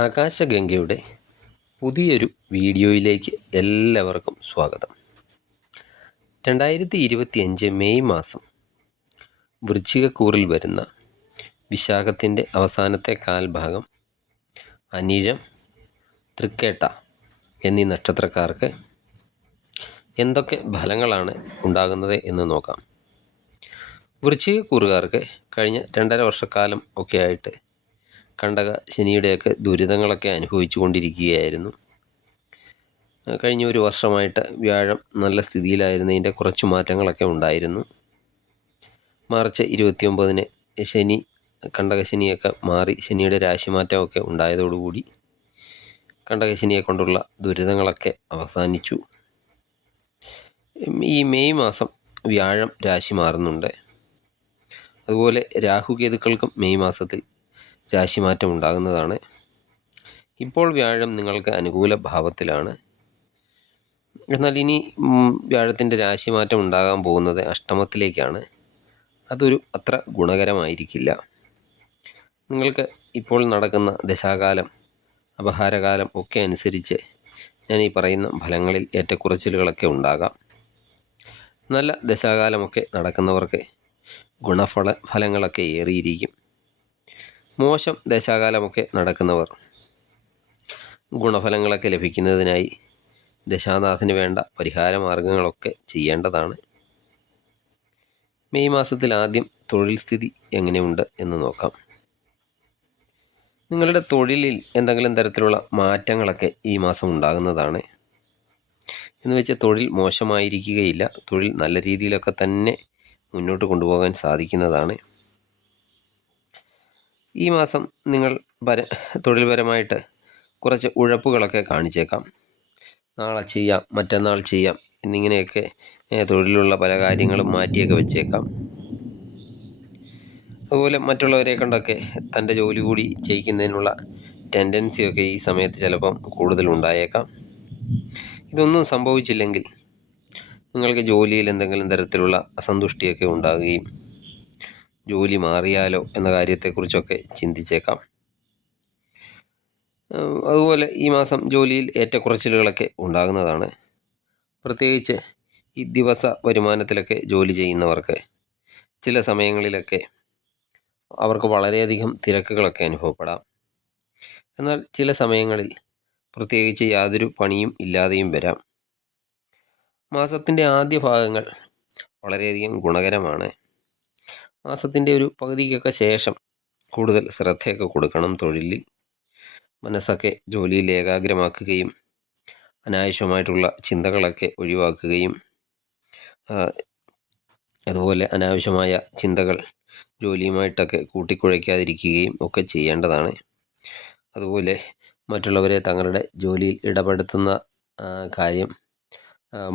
ആകാശഗംഗയുടെ പുതിയൊരു വീഡിയോയിലേക്ക് എല്ലാവർക്കും സ്വാഗതം. 2025 മെയ് മാസം വൃശ്ചികക്കൂറിൽ വരുന്ന വിശാഖത്തിൻ്റെ അവസാനത്തെ കാൽഭാഗം അനിഴം, തൃക്കേട്ട എന്നീ നക്ഷത്രക്കാർക്ക് എന്തൊക്കെ ഫലങ്ങളാണ് ഉണ്ടാകുന്നത് എന്ന് നോക്കാം. വൃശ്ചികക്കൂറുകാർക്ക് കഴിഞ്ഞ 2.5 വർഷക്കാലം ഒക്കെ ആയിട്ട് കണ്ടക ശനിയുടെയൊക്കെ ദുരിതങ്ങളൊക്കെ അനുഭവിച്ചു കൊണ്ടിരിക്കുകയായിരുന്നു. കഴിഞ്ഞ ഒരു വർഷമായിട്ട് വ്യാഴം നല്ല സ്ഥിതിയിലായിരുന്നതിൻ്റെ കുറച്ച് മാറ്റങ്ങളൊക്കെ ഉണ്ടായിരുന്നു. മാർച്ച് 29-ന് ശനി കണ്ടകശനിയൊക്കെ മാറി ശനിയുടെ രാശിമാറ്റമൊക്കെ ഉണ്ടായതോടുകൂടി കണ്ടകശനിയെ കൊണ്ടുള്ള ദുരിതങ്ങളൊക്കെ അവസാനിച്ചു. ഈ മെയ് മാസം വ്യാഴം രാശി മാറുന്നുണ്ട്. അതുപോലെ രാഹുകേതുക്കൾക്കും മെയ് മാസത്തിൽ രാശിമാറ്റം ഉണ്ടാകുന്നതാണ്. ഇപ്പോൾ വ്യാഴം നിങ്ങൾക്ക് അനുകൂല ഭാവത്തിലാണ്. എന്നാൽ ഇനി വ്യാഴത്തിൻ്റെ രാശിമാറ്റം ഉണ്ടാകാൻ പോകുന്നത് അഷ്ടമത്തിലേക്കാണ്. അതൊരു അത്ര ഗുണകരമായിരിക്കില്ല. നിങ്ങൾക്ക് ഇപ്പോൾ നടക്കുന്ന ദശാകാലം, അപഹാരകാലം ഒക്കെ അനുസരിച്ച് ഞാൻ ഈ പറയുന്ന ഫലങ്ങളിൽ ഏറ്റക്കുറച്ചിലുകളൊക്കെ ഉണ്ടാകാം. നല്ല ദശാകാലമൊക്കെ നടക്കുന്നവർക്ക് ഫലങ്ങളൊക്കെ ഏറിയിരിക്കും. മോശം ദശാകാലമൊക്കെ നടക്കുന്നവർ ഗുണഫലങ്ങളൊക്കെ ലഭിക്കുന്നതിനായി ദശാനാഥന് വേണ്ട പരിഹാര മാർഗങ്ങളൊക്കെ ചെയ്യേണ്ടതാണ്. മെയ് മാസത്തിൽ ആദ്യം തൊഴിൽ സ്ഥിതി എങ്ങനെയുണ്ട് എന്ന് നോക്കാം. നിങ്ങളുടെ തൊഴിലിൽ എന്തെങ്കിലും തരത്തിലുള്ള മാറ്റങ്ങളൊക്കെ ഈ മാസം ഉണ്ടാകുന്നതാണ്. എന്ന് വെച്ച് തൊഴിൽ മോശമായിരിക്കുകയില്ല. തൊഴിൽ നല്ല രീതിയിലൊക്കെ തന്നെ മുന്നോട്ട് കൊണ്ടുപോകാൻ സാധിക്കുന്നതാണ്. ഈ മാസം നിങ്ങൾ തൊഴിൽപരമായിട്ട് കുറച്ച് ഉഴപ്പുകളൊക്കെ കാണിച്ചേക്കാം. നാളെ ചെയ്യാം, മറ്റന്നാൾ ചെയ്യാം എന്നിങ്ങനെയൊക്കെ തൊഴിലുള്ള പല കാര്യങ്ങളും മാറ്റിയൊക്കെ വെച്ചേക്കാം. അതുപോലെ മറ്റുള്ളവരെ കൊണ്ടൊക്കെ തൻ്റെ ജോലി കൂടി ചെയ്യിക്കുന്നതിനുള്ള ടെൻഡൻസിയൊക്കെ ഈ സമയത്ത് ചിലപ്പം കൂടുതലുണ്ടായേക്കാം. ഇതൊന്നും സംഭവിച്ചില്ലെങ്കിൽ നിങ്ങൾക്ക് ജോലിയിൽ എന്തെങ്കിലും തരത്തിലുള്ള അസന്തുഷ്ടിയൊക്കെ ഉണ്ടാകുകയും ജോലി മാറിയാലോ എന്ന കാര്യത്തെക്കുറിച്ചൊക്കെ ചിന്തിച്ചേക്കാം. അതുപോലെ ഈ മാസം ജോലിയിൽ ഏറ്റക്കുറച്ചിലുകളൊക്കെ ഉണ്ടാകുന്നതാണ്. പ്രത്യേകിച്ച് ഈ ദിവസ വരുമാനത്തിലൊക്കെ ജോലി ചെയ്യുന്നവർക്ക് ചില സമയങ്ങളിലൊക്കെ അവർക്ക് വളരെയധികം തിരക്കുകളൊക്കെ അനുഭവപ്പെടാം. എന്നാൽ ചില സമയങ്ങളിൽ പ്രത്യേകിച്ച് യാതൊരു പണിയും ഇല്ലാതെയും വരാം. മാസത്തിൻ്റെ ആദ്യ ഭാഗങ്ങൾ വളരെയധികം ഗുണകരമാണ്. മാസത്തിൻ്റെ ഒരു പകുതിക്കൊക്കെ ശേഷം കൂടുതൽ ശ്രദ്ധയൊക്കെ കൊടുക്കണം തൊഴിലിൽ. മനസ്സൊക്കെ ജോലിയിൽ ഏകാഗ്രമാക്കുകയും അനാവശ്യമായിട്ടുള്ള ചിന്തകളൊക്കെ ഒഴിവാക്കുകയും അതുപോലെ അനാവശ്യമായ ചിന്തകൾ ജോലിയുമായിട്ടൊക്കെ കൂട്ടിക്കുഴയ്ക്കാതിരിക്കുകയും ഒക്കെ ചെയ്യേണ്ടതാണ്. അതുപോലെ മറ്റുള്ളവരെ തങ്ങളുടെ ജോലിയിൽ ഇടപെടുത്തുന്ന കാര്യം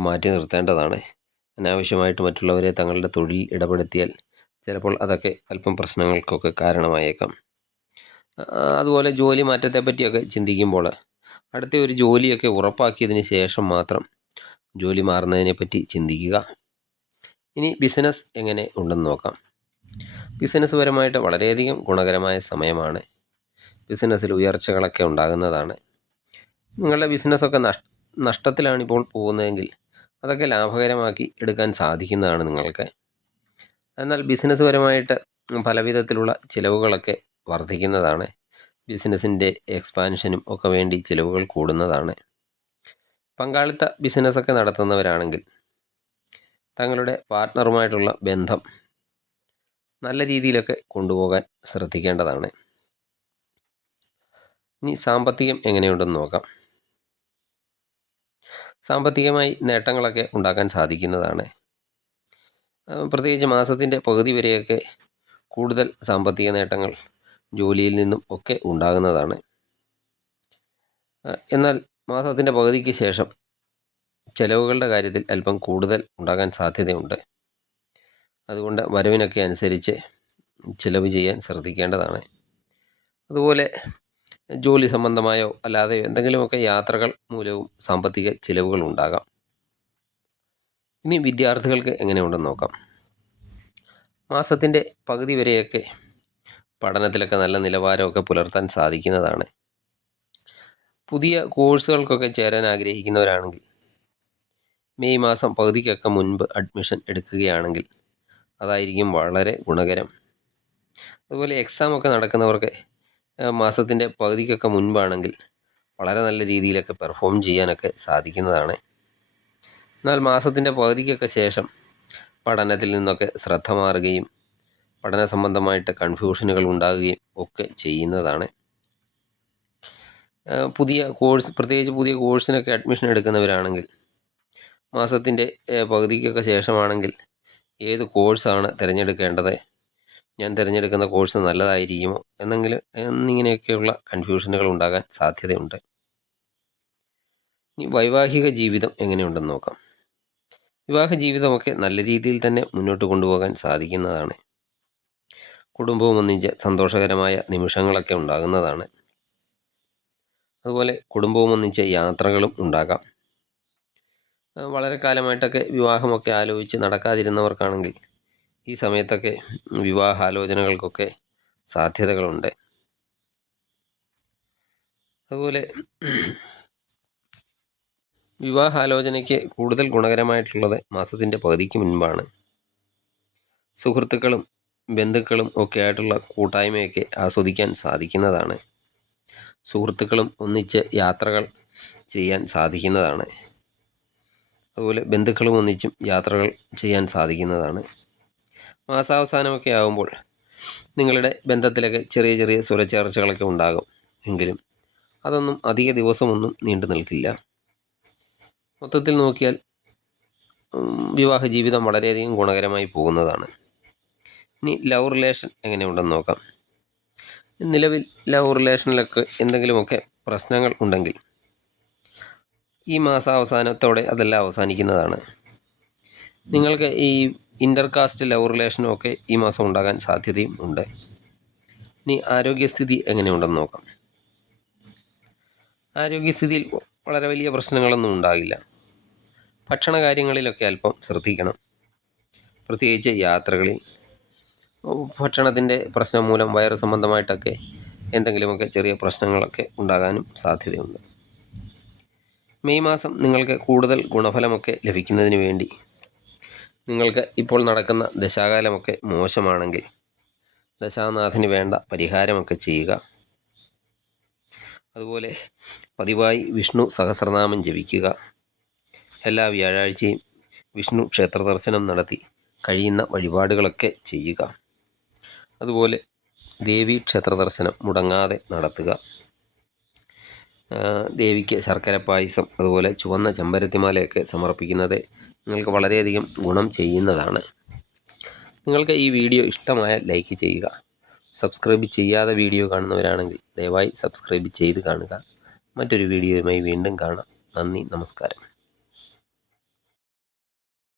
മാറ്റി നിർത്തേണ്ടതാണ്. അനാവശ്യമായിട്ട് മറ്റുള്ളവരെ തങ്ങളുടെ തൊഴിൽ ഇടപെടുത്തിയാൽ ചിലപ്പോൾ അതൊക്കെ അല്പം പ്രശ്നങ്ങൾക്കൊക്കെ കാരണമായേക്കാം. അതുപോലെ ജോലി മാറ്റത്തെ പറ്റിയൊക്കെ ചിന്തിക്കുമ്പോൾ അടുത്ത ഒരു ജോലിയൊക്കെ ഉറപ്പാക്കിയതിന് ശേഷം മാത്രം ജോലി മാറുന്നതിനെപ്പറ്റി ചിന്തിക്കുക. ഇനി ബിസിനസ് എങ്ങനെ ഉണ്ടെന്ന് നോക്കാം. ബിസിനസ് പരമായിട്ട് വളരെയധികം ഗുണകരമായ സമയമാണ്. ബിസിനസ്സിൽ ഉയർച്ചകളൊക്കെ ഉണ്ടാകുന്നതാണ്. നിങ്ങളുടെ ബിസിനസ്സൊക്കെ നഷ്ടത്തിലാണിപ്പോൾ പോകുന്നതെങ്കിൽ അതൊക്കെ ലാഭകരമാക്കി എടുക്കാൻ സാധിക്കുന്നതാണ് നിങ്ങൾക്ക്. എന്നാൽ ബിസിനസ് പരമായിട്ട് പലവിധത്തിലുള്ള ചിലവുകളൊക്കെ വർദ്ധിക്കുന്നതാണ്. ബിസിനസ്സിൻ്റെ എക്സ്പാൻഷനും ഒക്കെ വേണ്ടി ചിലവുകൾ കൂടുന്നതാണ്. പങ്കാളിത്ത ബിസിനസ്സൊക്കെ നടത്തുന്നവരാണെങ്കിൽ തങ്ങളുടെ പാർട്ട്ണറുമായിട്ടുള്ള ബന്ധം നല്ല രീതിയിലൊക്കെ കൊണ്ടുപോകാൻ ശ്രദ്ധിക്കേണ്ടതാണ്. ഇനി സാമ്പത്തികം എങ്ങനെയുണ്ടെന്ന് നോക്കാം. സാമ്പത്തികമായി നേട്ടങ്ങളൊക്കെ ഉണ്ടാക്കാൻ സാധിക്കുന്നതാണ്. പ്രത്യേകിച്ച് മാസത്തിൻ്റെ പകുതി വരെയൊക്കെ കൂടുതൽ സാമ്പത്തിക നേട്ടങ്ങൾ ജോലിയിൽ നിന്നും ഒക്കെ ഉണ്ടാകുന്നതാണ്. എന്നാൽ മാസത്തിൻ്റെ പകുതിക്ക് ശേഷം ചെലവുകളുടെ കാര്യത്തിൽ അല്പം കൂടുതൽ ഉണ്ടാകാൻ സാധ്യതയുണ്ട്. അതുകൊണ്ട് വരവിനൊക്കെ അനുസരിച്ച് ചിലവ് ചെയ്യാൻ ശ്രദ്ധിക്കേണ്ടതാണ്. അതുപോലെ ജോലി സംബന്ധമായോ അല്ലാതെയോ എന്തെങ്കിലുമൊക്കെ യാത്രകൾ മൂലവും സാമ്പത്തിക ചിലവുകൾ ഉണ്ടാകാം. ഇനി വിദ്യാർത്ഥികൾക്ക് എങ്ങനെയുണ്ടെന്ന് നോക്കാം. മാസത്തിൻ്റെ പകുതി വരെയൊക്കെ പഠനത്തിലൊക്കെ നല്ല നിലവാരമൊക്കെ പുലർത്താൻ സാധിക്കുന്നതാണ്. പുതിയ കോഴ്സുകൾക്കൊക്കെ ചേരാൻ ആഗ്രഹിക്കുന്നവരാണെങ്കിൽ മെയ് മാസം പകുതിക്കൊക്കെ മുൻപ് അഡ്മിഷൻ എടുക്കുകയാണെങ്കിൽ അതായിരിക്കും വളരെ ഗുണകരം. അതുപോലെ എക്സാമൊക്കെ നടക്കുന്നവർക്ക് മാസത്തിൻ്റെ പകുതിക്കൊക്കെ മുൻപാണെങ്കിൽ വളരെ നല്ല രീതിയിലൊക്കെ പെർഫോം ചെയ്യാനൊക്കെ സാധിക്കുന്നതാണ്. എന്നാൽ മാസത്തിൻ്റെ പകുതിക്കൊക്കെ ശേഷം പഠനത്തിൽ നിന്നൊക്കെ ശ്രദ്ധ മാറുകയും പഠന സംബന്ധമായിട്ട് കൺഫ്യൂഷനുകൾ ഉണ്ടാകുകയും ഒക്കെ ചെയ്യുന്നതാണ്. പ്രത്യേകിച്ച് പുതിയ കോഴ്സിനൊക്കെ അഡ്മിഷൻ എടുക്കുന്നവരാണെങ്കിൽ മാസത്തിൻ്റെ പകുതിക്കൊക്കെ ശേഷമാണെങ്കിൽ ഏത് കോഴ്സാണ് തിരഞ്ഞെടുക്കേണ്ടത്, ഞാൻ തിരഞ്ഞെടുക്കുന്ന കോഴ്സ് നല്ലതായിരിക്കുമോ എന്നിങ്ങനെയൊക്കെയുള്ള കൺഫ്യൂഷനുകൾ ഉണ്ടാകാൻ സാധ്യതയുണ്ട്. ഇനി വൈവാഹിക ജീവിതം എങ്ങനെയുണ്ടെന്ന് നോക്കാം. വിവാഹ ജീവിതമൊക്കെ നല്ല രീതിയിൽ തന്നെ മുന്നോട്ട് കൊണ്ടുപോകാൻ സാധിക്കുന്നതാണ്. കുടുംബവും ഒന്നിച്ച് സന്തോഷകരമായ നിമിഷങ്ങളൊക്കെ ഉണ്ടാകുന്നതാണ്. അതുപോലെ കുടുംബവും ഒന്നിച്ച് യാത്രകളും ഉണ്ടാകാം. വളരെ കാലമായിട്ടൊക്കെ വിവാഹമൊക്കെ ആലോചിച്ച് നടക്കാതിരുന്നവർക്കാണെങ്കിൽ ഈ സമയത്തൊക്കെ വിവാഹാലോചനകൾക്കൊക്കെ സാധ്യതകളുണ്ട്. അതുപോലെ വിവാഹാലോചനയ്ക്ക് കൂടുതൽ ഗുണകരമായിട്ടുള്ളത് മാസത്തിൻ്റെ പകുതിക്ക് മുൻപാണ്. സുഹൃത്തുക്കളും ബന്ധുക്കളും ഒക്കെ ആയിട്ടുള്ള കൂട്ടായ്മയൊക്കെ ആസ്വദിക്കാൻ സാധിക്കുന്നതാണ്. സുഹൃത്തുക്കളും ഒന്നിച്ച് യാത്രകൾ ചെയ്യാൻ സാധിക്കുന്നതാണ്. അതുപോലെ ബന്ധുക്കളും ഒന്നിച്ചും യാത്രകൾ ചെയ്യാൻ സാധിക്കുന്നതാണ്. മാസാവസാനമൊക്കെ ആകുമ്പോൾ നിങ്ങളുടെ ബന്ധത്തിലൊക്കെ ചെറിയ ചെറിയ സ്വരച്ചേർച്ചകളൊക്കെ ഉണ്ടാകും. എങ്കിലും അതൊന്നും അധിക ദിവസമൊന്നും നീണ്ടു നിൽക്കില്ല. മൊത്തത്തിൽ നോക്കിയാൽ വിവാഹ ജീവിതം വളരെയധികം ഗുണകരമായി പോകുന്നതാണ്. ഇനി ലവ് റിലേഷൻ എങ്ങനെയുണ്ടെന്ന് നോക്കാം. നിലവിൽ ലവ് റിലേഷനിലൊക്കെ എന്തെങ്കിലുമൊക്കെ പ്രശ്നങ്ങൾ ഉണ്ടെങ്കിൽ ഈ മാസാവസാനത്തോടെ അതെല്ലാം അവസാനിക്കുന്നതാണ്. നിങ്ങൾക്ക് ഈ ഇൻ്റർകാസ്റ്റ് ലവ് റിലേഷനും ഒക്കെ ഈ മാസം ഉണ്ടാകാൻ സാധ്യതയും ഉണ്ട്. ഇനി ആരോഗ്യസ്ഥിതി എങ്ങനെയുണ്ടെന്ന് നോക്കാം. ആരോഗ്യസ്ഥിതിയിൽ വളരെ വലിയ പ്രശ്നങ്ങളൊന്നും ഉണ്ടാകില്ല. ഭക്ഷണ കാര്യങ്ങളിലൊക്കെ അല്പം ശ്രദ്ധിക്കണം. പ്രത്യേകിച്ച് യാത്രകളിൽ ഭക്ഷണത്തിൻ്റെ പ്രശ്നം മൂലം വയറ് സംബന്ധമായിട്ടൊക്കെ എന്തെങ്കിലുമൊക്കെ ചെറിയ പ്രശ്നങ്ങളൊക്കെ ഉണ്ടാകാനും സാധ്യതയുണ്ട്. മെയ് മാസം നിങ്ങൾക്ക് കൂടുതൽ ഗുണഫലമൊക്കെ ലഭിക്കുന്നതിന് വേണ്ടി നിങ്ങൾക്ക് ഇപ്പോൾ നടക്കുന്ന ദശാകാലമൊക്കെ മോശമാണെങ്കിൽ ദശാനാഥന് വേണ്ട പരിഹാരമൊക്കെ ചെയ്യുക. അതുപോലെ പതിവായി വിഷ്ണു സഹസ്രനാമം ജപിക്കുക. എല്ലാ വ്യാഴാഴ്ചയും വിഷ്ണു ക്ഷേത്ര ദർശനം നടത്തി കഴിയുന്ന വഴിപാടുകളൊക്കെ ചെയ്യുക. അതുപോലെ ദേവീ ക്ഷേത്ര ദർശനം മുടങ്ങാതെ നടത്തുക. ദേവിക്ക് ശർക്കര പായസം അതുപോലെ ചുവന്ന ചെമ്പരത്തിമാലയൊക്കെ സമർപ്പിക്കുന്നത് നിങ്ങൾക്ക് വളരെയധികം ഗുണം ചെയ്യുന്നതാണ്. നിങ്ങൾക്ക് ഈ വീഡിയോ ഇഷ്ടമായാൽ ലൈക്ക് ചെയ്യുക. സബ്സ്ക്രൈബ് ചെയ്യാതെ വീഡിയോ കാണുന്നവരാണെങ്കിൽ ദയവായി സബ്സ്ക്രൈബ് ചെയ്ത് കാണുക. മറ്റൊരു വീഡിയോയുമായി വീണ്ടും കാണാം. നന്ദി, നമസ്കാരം.